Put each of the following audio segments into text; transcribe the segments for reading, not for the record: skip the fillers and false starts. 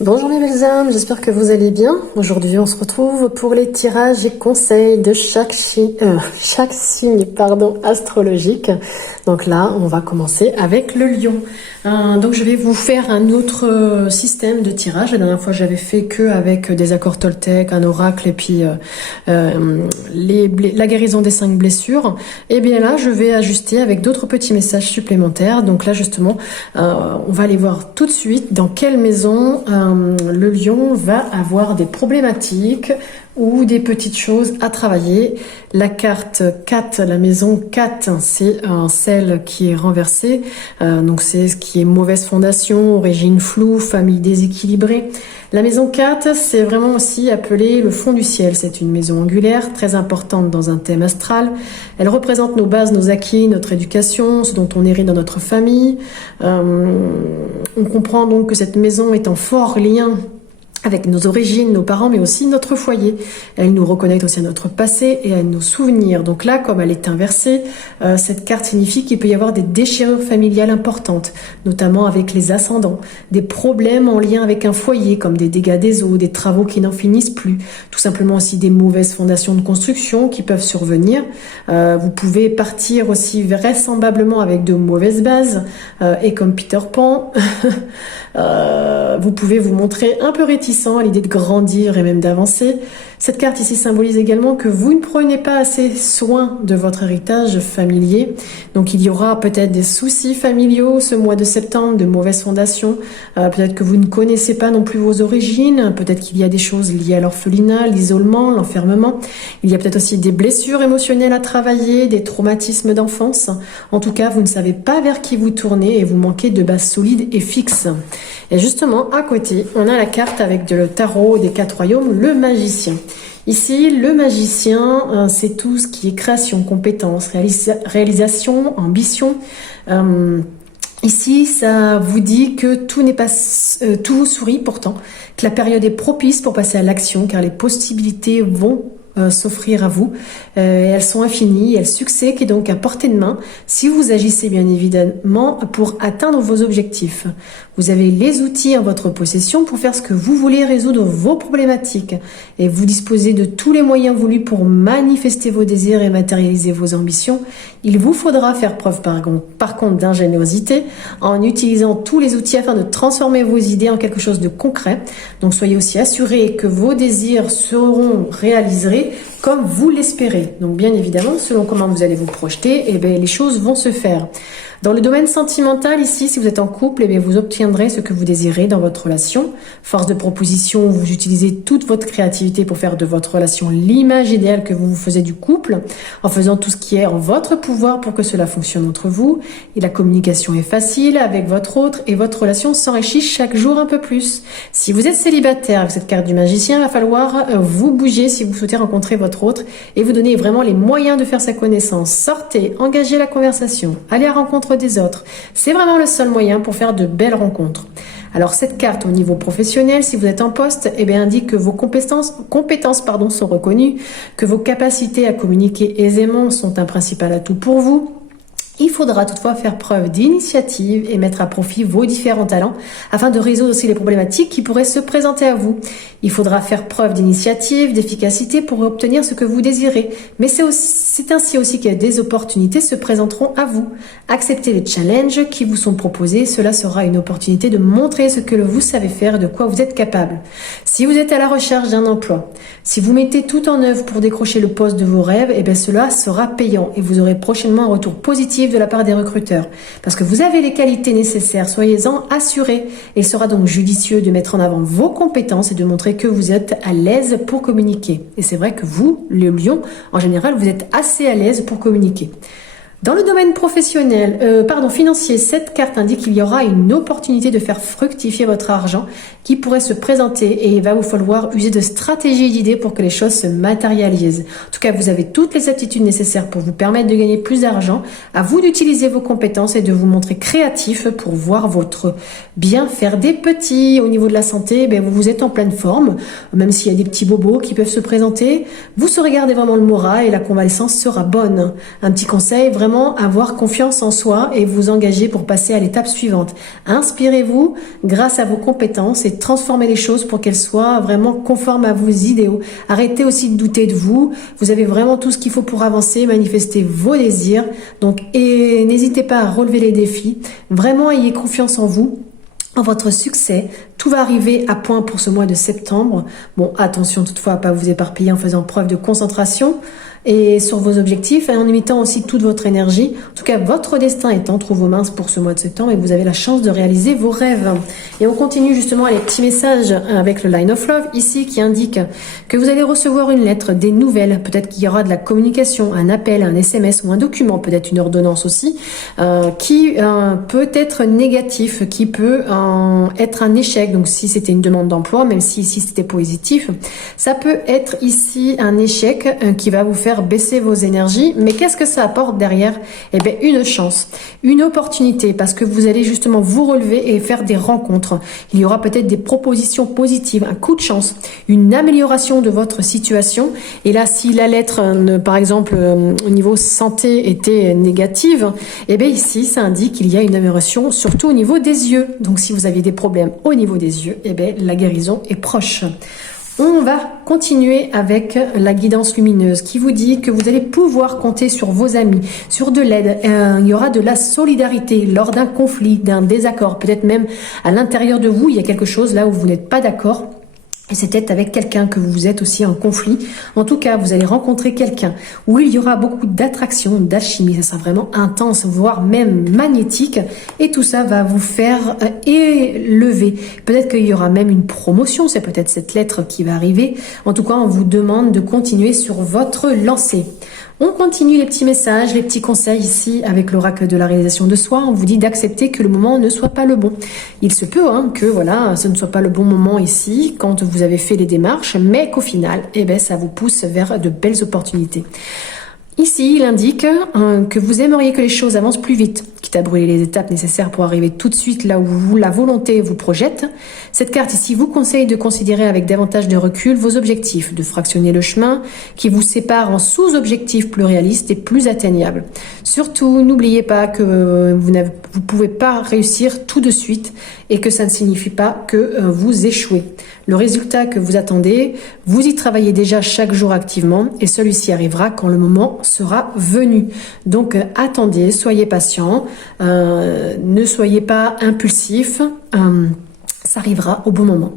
Bonjour mes belles âmes, j'espère que vous allez bien. Aujourd'hui on se retrouve pour les tirages et conseils de chaque signe astrologique. Donc là on va commencer avec le lion. Donc je vais vous faire un autre système de tirage. La dernière fois j'avais fait que avec des accords Toltec, un oracle et puis la guérison des 5 blessures. Et bien là je vais ajuster avec d'autres petits messages supplémentaires. Donc là justement on va aller voir tout de suite dans quelle maison le lion va avoir des problématiques ou des petites choses à travailler. La carte 4, la maison 4, c'est celle qui est renversée. Donc c'est ce qui est mauvaise fondation, origine floue, famille déséquilibrée. La maison 4, c'est vraiment aussi appelé le fond du ciel. C'est une maison angulaire, très importante dans un thème astral. Elle représente nos bases, nos acquis, notre éducation, ce dont on hérite dans notre famille. On comprend donc que cette maison est en fort lien avec nos origines, nos parents, mais aussi notre foyer. Elle nous reconnecte aussi à notre passé et à nos souvenirs. Donc là, comme elle est inversée, cette carte signifie qu'il peut y avoir des déchirures familiales importantes, notamment avec les ascendants, des problèmes en lien avec un foyer, comme des dégâts des eaux, des travaux qui n'en finissent plus, tout simplement aussi des mauvaises fondations de construction qui peuvent survenir. Vous pouvez partir aussi vraisemblablement avec de mauvaises bases, et comme Peter Pan, vous pouvez vous montrer un peu réticent à l'idée de grandir et même d'avancer. Cette carte ici symbolise également que vous ne prenez pas assez soin de votre héritage familier. Donc il y aura peut-être des soucis familiaux ce mois de septembre, de mauvaises fondations. Peut-être que vous ne connaissez pas non plus vos origines. Peut-être qu'il y a des choses liées à l'orphelinat, l'isolement, l'enfermement. Il y a peut-être aussi des blessures émotionnelles à travailler, des traumatismes d'enfance. En tout cas, vous ne savez pas vers qui vous tournez et vous manquez de bases solides et fixes. Et justement, à côté, on a la carte avec le tarot des 4 royaumes, le magicien. Ici, le magicien, c'est tout ce qui est création, compétence, réalisation, ambition. Ici, ça vous dit que tout n'est pas tout sourit pourtant, que la période est propice pour passer à l'action, car les possibilités vont s'offrir à vous. Elles sont infinies, elles succès qui est donc à portée de main si vous agissez bien évidemment pour atteindre vos objectifs. Vous avez les outils en votre possession pour faire ce que vous voulez, résoudre vos problématiques et vous disposez de tous les moyens voulus pour manifester vos désirs et matérialiser vos ambitions. Il vous faudra faire preuve par contre d'ingéniosité en utilisant tous les outils afin de transformer vos idées en quelque chose de concret. Donc soyez aussi assurés que vos désirs seront réalisés comme vous l'espérez. Donc bien évidemment, selon comment vous allez vous projeter, les choses vont se faire. Dans le domaine sentimental, ici, si vous êtes en couple, vous obtiendrez ce que vous désirez dans votre relation. Force de proposition, vous utilisez toute votre créativité pour faire de votre relation l'image idéale que vous vous faisiez du couple, en faisant tout ce qui est en votre pouvoir pour que cela fonctionne entre vous. Et la communication est facile avec votre autre et votre relation s'enrichit chaque jour un peu plus. Si vous êtes célibataire avec cette carte du magicien, il va falloir vous bouger si vous souhaitez rencontrer votre autre et vous donner vraiment les moyens de faire sa connaissance. Sortez, engagez la conversation, allez à la rencontre des autres. C'est vraiment le seul moyen pour faire de belles rencontres. Alors cette carte au niveau professionnel, si vous êtes en poste, indique que vos compétences sont reconnues, que vos capacités à communiquer aisément sont un principal atout pour vous. Il faudra toutefois faire preuve d'initiative et mettre à profit vos différents talents afin de résoudre aussi les problématiques qui pourraient se présenter à vous. Il faudra faire preuve d'initiative, d'efficacité pour obtenir ce que vous désirez. Mais c'est ainsi aussi que des opportunités se présenteront à vous. Acceptez les challenges qui vous sont proposés. Cela sera une opportunité de montrer ce que vous savez faire et de quoi vous êtes capable. Si vous êtes à la recherche d'un emploi, si vous mettez tout en œuvre pour décrocher le poste de vos rêves, cela sera payant et vous aurez prochainement un retour positif de la part des recruteurs. Parce que vous avez les qualités nécessaires, soyez-en assurés. Il sera donc judicieux de mettre en avant vos compétences et de montrer que vous êtes à l'aise pour communiquer. Et c'est vrai que vous, le lion, en général, vous êtes assez à l'aise pour communiquer. Dans le domaine financier, cette carte indique qu'il y aura une opportunité de faire fructifier votre argent qui pourrait se présenter et il va vous falloir user de stratégies et d'idées pour que les choses se matérialisent. En tout cas, vous avez toutes les aptitudes nécessaires pour vous permettre de gagner plus d'argent. À vous d'utiliser vos compétences et de vous montrer créatif pour voir votre bien faire des petits. Au niveau de la santé, vous êtes en pleine forme, même s'il y a des petits bobos qui peuvent se présenter. Vous saurez garder vraiment le moral et la convalescence sera bonne. Un petit conseil, vraiment vraiment avoir confiance en soi et vous engager pour passer à l'étape suivante. Inspirez-vous grâce à vos compétences et transformez les choses pour qu'elles soient vraiment conformes à vos idéaux. Arrêtez aussi de douter de vous. Vous avez vraiment tout ce qu'il faut pour avancer, manifester vos désirs. Donc, et n'hésitez pas à relever les défis. Vraiment, ayez confiance en vous, en votre succès. Tout va arriver à point pour ce mois de septembre. Bon, attention toutefois à pas vous éparpiller en faisant preuve de concentration et sur vos objectifs et en imitant aussi toute votre énergie. En tout cas, votre destin est entre vos mains pour ce mois de septembre et vous avez la chance de réaliser vos rêves. Et on continue justement les petits messages avec le Line of Love ici qui indique que vous allez recevoir une lettre, des nouvelles, peut-être qu'il y aura de la communication, un appel, un SMS ou un document, peut-être une ordonnance aussi, qui peut être négatif, qui peut être un échec. Donc si c'était une demande d'emploi, même si ici c'était positif, ça peut être ici un échec qui va vous faire baisser vos énergies. Mais qu'est-ce que ça apporte derrière? Eh bien, une chance, une opportunité, parce que vous allez justement vous relever et faire des rencontres. Il y aura peut-être des propositions positives, un coup de chance, une amélioration de votre situation. Et là, si la lettre, par exemple, au niveau santé était négative, eh bien ici, ça indique qu'il y a une amélioration, surtout au niveau des yeux. Donc, si vous aviez des problèmes au niveau des yeux, eh bien, la guérison est proche. On va continuer avec la guidance lumineuse qui vous dit que vous allez pouvoir compter sur vos amis, sur de l'aide. Il y aura de la solidarité lors d'un conflit, d'un désaccord. Peut-être même à l'intérieur de vous, il y a quelque chose là où vous n'êtes pas d'accord. Et c'est peut-être avec quelqu'un que vous êtes aussi en conflit. En tout cas, vous allez rencontrer quelqu'un où il y aura beaucoup d'attraction, d'alchimie. Ça sera vraiment intense, voire même magnétique. Et tout ça va vous faire élever. Peut-être qu'il y aura même une promotion. C'est peut-être cette lettre qui va arriver. En tout cas, on vous demande de continuer sur votre lancée. On continue les petits messages, les petits conseils ici avec l'oracle de la réalisation de soi. On vous dit d'accepter que le moment ne soit pas le bon. Il se peut que voilà, ce ne soit pas le bon moment ici quand vous avez fait les démarches, mais qu'au final, eh ben, ça vous pousse vers de belles opportunités. Ici, il indique que vous aimeriez que les choses avancent plus vite, quitte à brûler les étapes nécessaires pour arriver tout de suite là où la volonté vous projette. Cette carte ici vous conseille de considérer avec davantage de recul vos objectifs, de fractionner le chemin qui vous sépare en sous-objectifs plus réalistes et plus atteignables. Surtout, n'oubliez pas que vous pouvez pas réussir tout de suite et que ça ne signifie pas que vous échouez. Le résultat que vous attendez, vous y travaillez déjà chaque jour activement et celui-ci arrivera quand le moment sera venu. Donc attendez, soyez patient, ne soyez pas impulsif, ça arrivera au bon moment.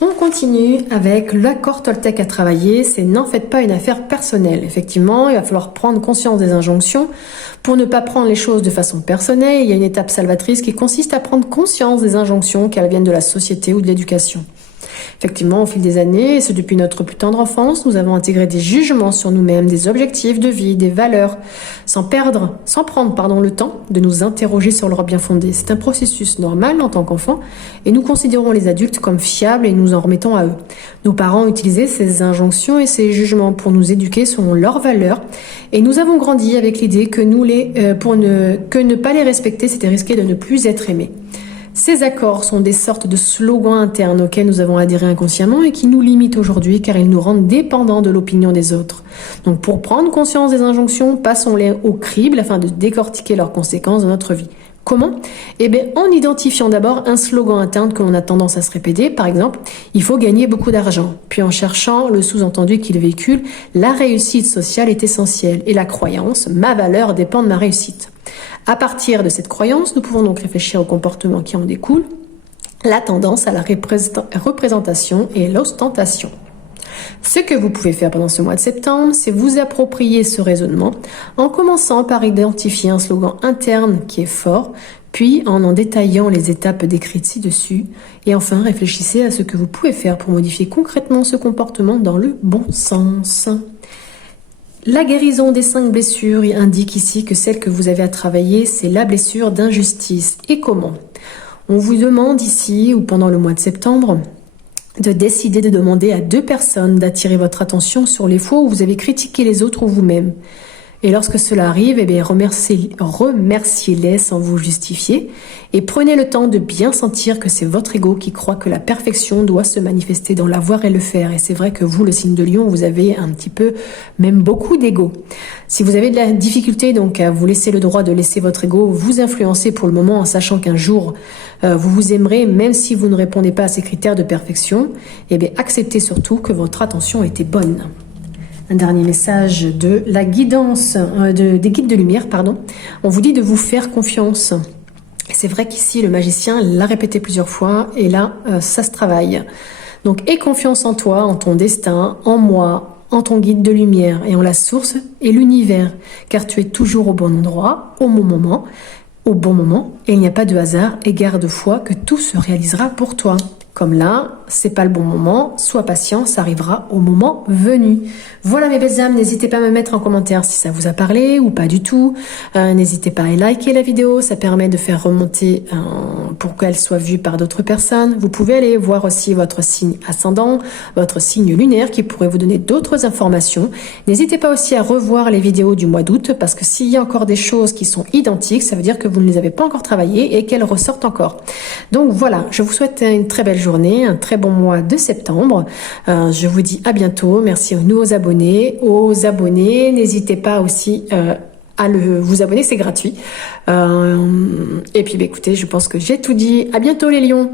On continue avec l'accord Toltec à travailler, c'est n'en faites pas une affaire personnelle. Effectivement, il va falloir prendre conscience des injonctions pour ne pas prendre les choses de façon personnelle. Il y a une étape salvatrice qui consiste à prendre conscience des injonctions, qu'elles viennent de la société ou de l'éducation. Effectivement, au fil des années, et ce depuis notre plus tendre enfance, nous avons intégré des jugements sur nous-mêmes, des objectifs de vie, des valeurs, sans prendre le temps de nous interroger sur leur bien fondé. C'est un processus normal en tant qu'enfant, et nous considérons les adultes comme fiables et nous en remettons à eux. Nos parents ont utilisé ces injonctions et ces jugements pour nous éduquer selon leurs valeurs, et nous avons grandi avec l'idée que ne pas les respecter, c'était risquer de ne plus être aimés. Ces accords sont des sortes de slogans internes auxquels nous avons adhéré inconsciemment et qui nous limitent aujourd'hui car ils nous rendent dépendants de l'opinion des autres. Donc pour prendre conscience des injonctions, passons-les au crible afin de décortiquer leurs conséquences dans notre vie. Comment? Eh bien, en identifiant d'abord un slogan interne que l'on a tendance à se répéter. Par exemple, il faut gagner beaucoup d'argent. Puis en cherchant le sous-entendu qu'il véhicule, la réussite sociale est essentielle et la croyance, ma valeur dépend de ma réussite. À partir de cette croyance, nous pouvons donc réfléchir au comportement qui en découle, la tendance à la représentation et l'ostentation. Ce que vous pouvez faire pendant ce mois de septembre, c'est vous approprier ce raisonnement en commençant par identifier un slogan interne qui est fort, puis en détaillant les étapes décrites ci-dessus, et enfin réfléchissez à ce que vous pouvez faire pour modifier concrètement ce comportement dans le bon sens. La guérison des 5 blessures indique ici que celle que vous avez à travailler, c'est la blessure d'injustice. Et comment? On vous demande ici, ou pendant le mois de septembre, de décider de demander à 2 personnes d'attirer votre attention sur les fois où vous avez critiqué les autres ou vous-même. Et lorsque cela arrive, eh bien, remerciez-les sans vous justifier et prenez le temps de bien sentir que c'est votre ego qui croit que la perfection doit se manifester dans l'avoir et le faire. Et c'est vrai que vous, le signe de Lion, vous avez un petit peu, même beaucoup d'ego. Si vous avez de la difficulté donc à vous laisser le droit de laisser votre ego vous influencer pour le moment en sachant qu'un jour vous vous aimerez même si vous ne répondez pas à ces critères de perfection, eh bien acceptez surtout que votre attention était bonne. Un dernier message de la guidance, des guides de lumière, pardon. On vous dit de vous faire confiance. C'est vrai qu'ici, le magicien l'a répété plusieurs fois, et là, ça se travaille. Donc, aie confiance en toi, en ton destin, en moi, en ton guide de lumière, et en la source et l'univers, car tu es toujours au bon endroit, au bon moment, et il n'y a pas de hasard, et garde foi que tout se réalisera pour toi. Comme là, c'est pas le bon moment, sois patient, ça arrivera au moment venu. Voilà mes belles âmes, n'hésitez pas à me mettre en commentaire si ça vous a parlé ou pas du tout. N'hésitez pas à liker la vidéo, ça permet de faire remonter pour qu'elle soit vue par d'autres personnes. Vous pouvez aller voir aussi votre signe ascendant, votre signe lunaire qui pourrait vous donner d'autres informations. N'hésitez pas aussi à revoir les vidéos du mois d'août parce que s'il y a encore des choses qui sont identiques, ça veut dire que vous ne les avez pas encore travaillées et qu'elles ressortent encore. Donc voilà, je vous souhaite une très belle journée, un très bon mois de septembre. Je vous dis à bientôt. Merci aux nouveaux abonnés. Aux abonnés, n'hésitez pas aussi à vous abonner, c'est gratuit. Et puis écoutez, je pense que j'ai tout dit. À bientôt les lions.